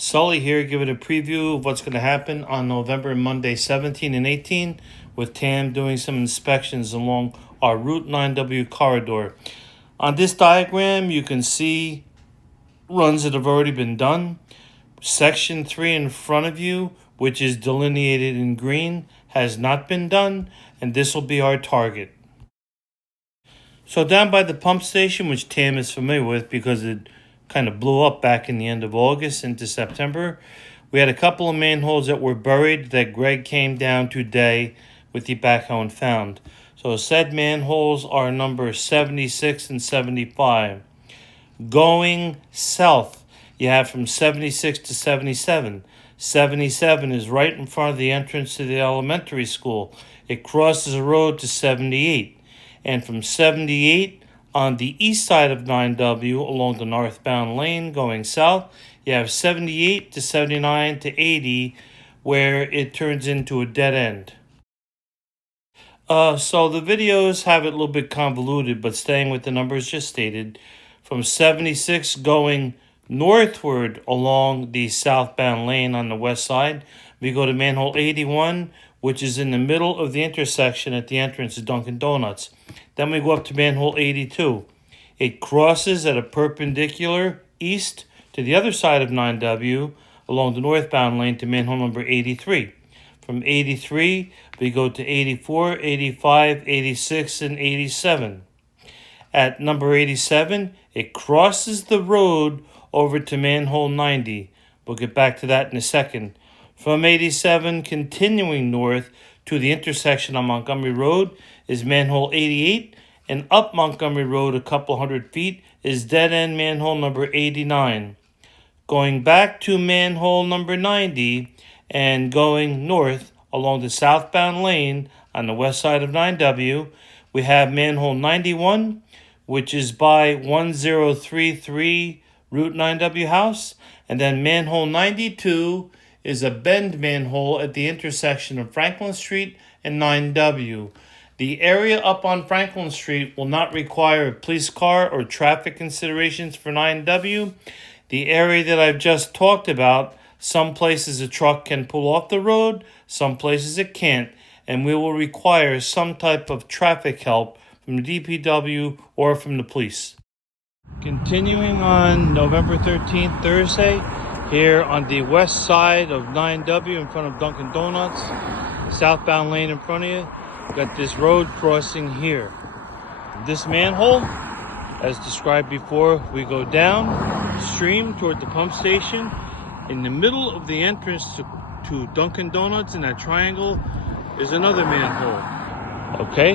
Sully here, giving a preview of what's going to happen on November and Monday 17 and 18 with TAM doing some inspections along our Route 9W corridor. On this diagram, you can see runs that have already been done. Section 3 in front of you, which is delineated in green, has not been done, and this will be our target. So down by the pump station, which TAM is familiar with because it kind of blew up back in the end of August into September, we had a couple of manholes that were buried that Greg came down today with the backhoe and found. So said manholes are number 76 and 75. Going south, you have from 76 to 77. 77 is right in front of the entrance to the elementary school. It crosses the road to 78. And from 78 on the east side of 9W along the northbound lane going south, you have 78 to 79 to 80 where it turns into a dead end. So the videos have it a little bit convoluted, but staying with the numbers just stated, from 76 going northward along the southbound lane on the west side, we go to manhole 81, which is in the middle of the intersection at the entrance to Dunkin' Donuts. Then we go up to manhole 82. It crosses at a perpendicular east to the other side of 9W along the northbound lane to manhole number 83. From 83, we go to 84, 85, 86, and 87. At number 87, it crosses the road over to manhole 90. We'll get back to that in a second. From 87, continuing north to the intersection on Montgomery Road is manhole 88, and up Montgomery Road a couple hundred feet is dead end manhole number 89. Going back to manhole number 90 and going north along the southbound lane on the west side of 9W, we have manhole 91, which is by 1033 Route 9W house, and then manhole 92 is a bend manhole at the intersection of Franklin Street and 9W. The area up on Franklin Street will not require a police car or traffic considerations for 9W. The area that I've just talked about, some places a truck can pull off the road, some places it can't, and we will require some type of traffic help from the DPW or from the police. Continuing on November 13th, Thursday, here on the west side of 9W in front of Dunkin' Donuts, the southbound lane in front of you, got this road crossing here. This manhole, as described before, we go downstream toward the pump station. In the middle of the entrance to Dunkin' Donuts in that triangle is another manhole. Okay,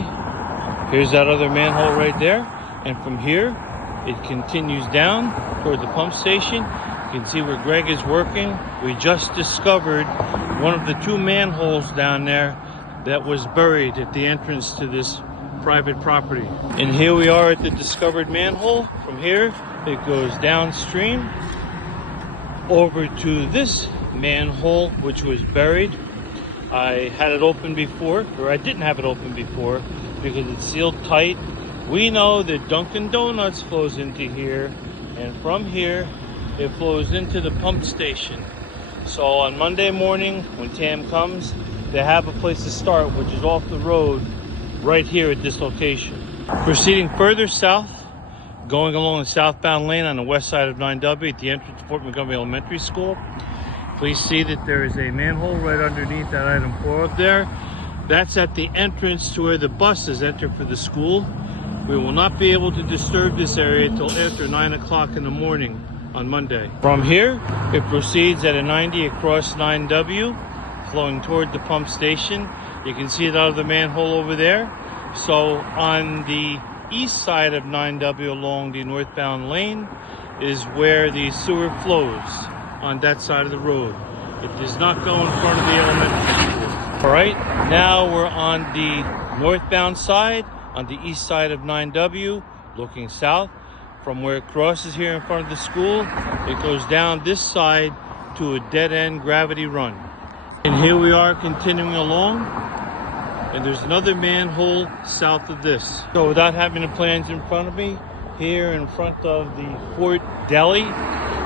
here's that other manhole right there. And from here, it continues down toward the pump station. You can see where Greg is working. We just discovered one of the two manholes down there that was buried at the entrance to this private property. And here we are at the discovered manhole. From here, it goes downstream over to this manhole, which was buried. I had it open before, or I didn't have it open before because it's sealed tight. We know that Dunkin' Donuts flows into here, and from here, it flows into the pump station. So on Monday morning, when TAM comes, they have a place to start, which is off the road right here at this location. Proceeding further south, going along the southbound lane on the west side of 9W at the entrance to Fort Montgomery Elementary School, please see that there is a manhole right underneath that item 4 up there. That's at the entrance to where the buses enter for the school. We will not be able to disturb this area until after 9 o'clock in the morning on Monday. From here, it proceeds at a 90 across 9W, flowing toward the pump station. You can see it out of the manhole over there. So on the east side of 9W along the northbound lane is where the sewer flows on that side of the road. It does not go in front of the elementary school. All right, now we're on the northbound side, on the east side of 9W, looking south. From where it crosses here in front of the school, it goes down this side to a dead-end gravity run. And here we are continuing along, and there's another manhole south of this. So without having the plans in front of me, here in front of the Fort Deli,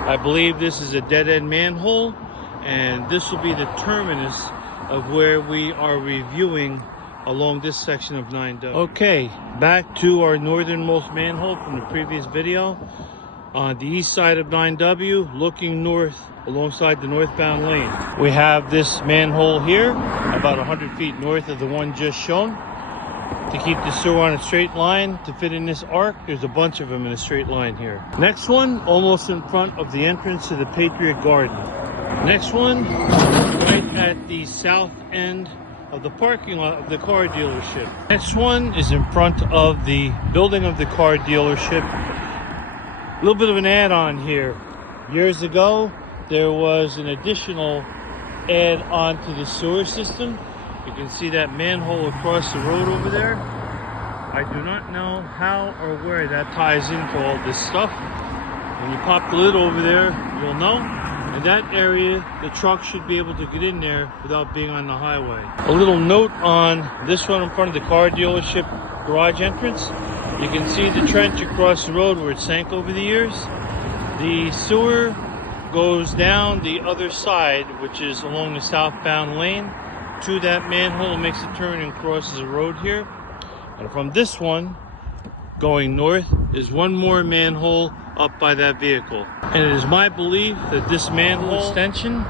I believe this is a dead-end manhole, and this will be the terminus of where we are reviewing along this section of 9W. Okay, back to our northernmost manhole from the previous video. On the east side of 9W, looking north alongside the northbound lane. We have this manhole here, about 100 feet north of the one just shown. To keep the sewer on a straight line, to fit in this arc, there's a bunch of them in a straight line here. Next one, almost in front of the entrance to the Patriot Garden. Next one, right at the south end of the parking lot of the car dealership. Next one is in front of the building of the car dealership. A little bit of an add-on here. Years ago, there was an additional add-on to the sewer system. You can see that manhole across the road over there. I do not know how or where that ties into all this stuff. When you pop the lid over there, you'll know. In that area, the truck should be able to get in there without being on the highway. A little note on this one in front of the car dealership garage entrance. You can see the trench across the road where it sank over the years. The sewer goes down the other side, which is along the southbound lane, to that manhole, makes a turn and crosses the road here. And from this one, going north, is one more manhole up by that vehicle. And it is my belief that this manhole extension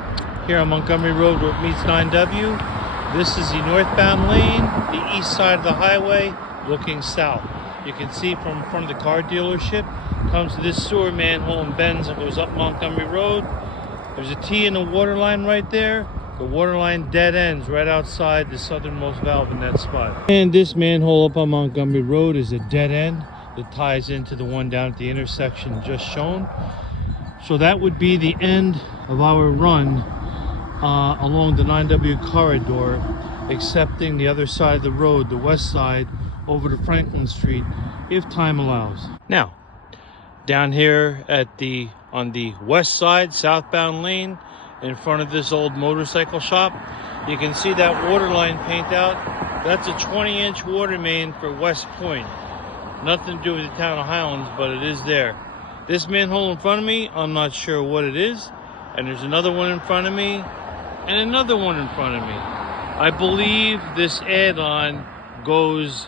here on Montgomery Road where it meets 9W, this is the northbound lane, the east side of the highway, looking south. You can see from in front of the car dealership, comes to this sewer manhole and bends and goes up Montgomery Road. There's a T in the water line right there. The water line dead ends right outside the southernmost valve in that spot. And this manhole up on Montgomery Road is a dead end that ties into the one down at the intersection just shown. So that would be the end of our run along the 9W corridor, excepting the other side of the road, the west side, over to Franklin Street, if time allows. Now, down here on the west side, southbound lane, in front of this old motorcycle shop, you can see that water line paint out. That's a 20-inch water main for West Point. Nothing to do with the town of Highlands, but it is there. This manhole in front of me, I'm not sure what it is. And there's another one in front of me, and another one in front of me. I believe this add-on goes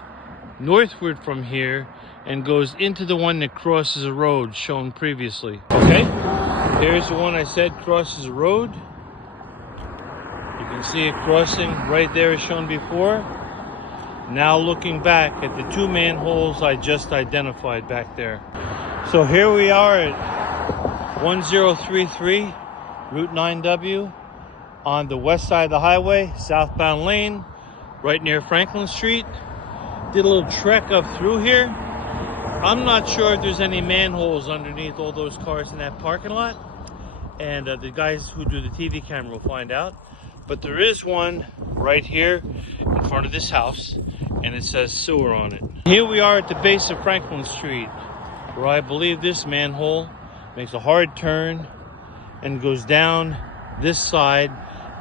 northward from here and goes into the one that crosses the road shown previously. Okay, here's the one I said crosses the road. You can see it crossing right there as shown before. Now looking back at the two manholes I just identified back there. So here we are at 1033 Route 9W on the west side of the highway, southbound lane, right near Franklin Street. Did a little trek up through here. I'm not sure if there's any manholes underneath all those cars in that parking lot, and the guys who do the TV camera will find out. But there is one right here in front of this house, and it says sewer on it. Here we are at the base of Franklin Street, where I believe this manhole makes a hard turn and goes down this side,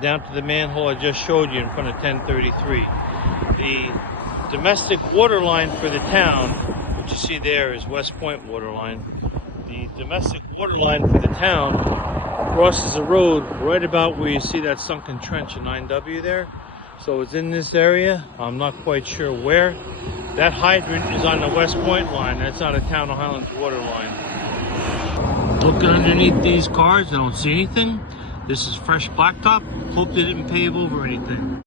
down to the manhole I just showed you in front of 1033. The domestic water line for the town, which you see there is West Point water line. The domestic water line for the town crosses the road right about where you see that sunken trench in 9W there. So it's in this area. I'm not quite sure where. That hydrant is on the West Point line. That's on the town of Highlands water line. Looking underneath these cars, I don't see anything. This is fresh blacktop. Hope they didn't pave over anything.